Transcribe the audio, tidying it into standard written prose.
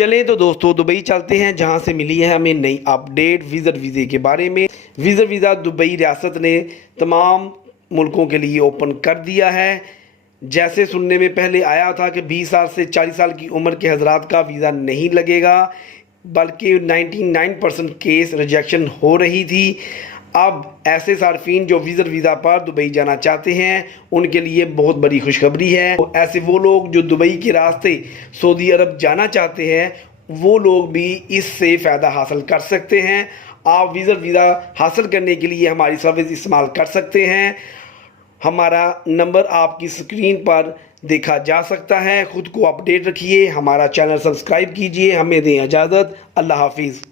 चलें तो दोस्तों दुबई चलते हैं, जहां से मिली है हमें नई अपडेट विज़िट वीज़े के बारे में। विज़िट वीज़ा दुबई रियासत ने तमाम मुल्कों के लिए ओपन कर दिया है। जैसे सुनने में पहले आया था कि 20 साल से 40 साल की उम्र के हजरात का वीज़ा नहीं लगेगा, बल्कि 99% केस रिजेक्शन हो रही थी। अब ऐसे सार्फिन जो विज़िट वीज़ा पर दुबई जाना चाहते हैं उनके लिए बहुत बड़ी खुशखबरी है। तो ऐसे वो लोग जो दुबई के रास्ते सऊदी अरब जाना चाहते हैं वो लोग भी इससे फ़ायदा हासिल कर सकते हैं। आप विज़िट वीज़ा हासिल करने के लिए हमारी सर्विस इस्तेमाल कर सकते हैं। हमारा नंबर आपकी स्क्रीन पर देखा जा सकता है। ख़ुद को अपडेट रखिए, हमारा चैनल सब्सक्राइब कीजिए। हमें दें इजाज़त। अल्लाह हाफिज़।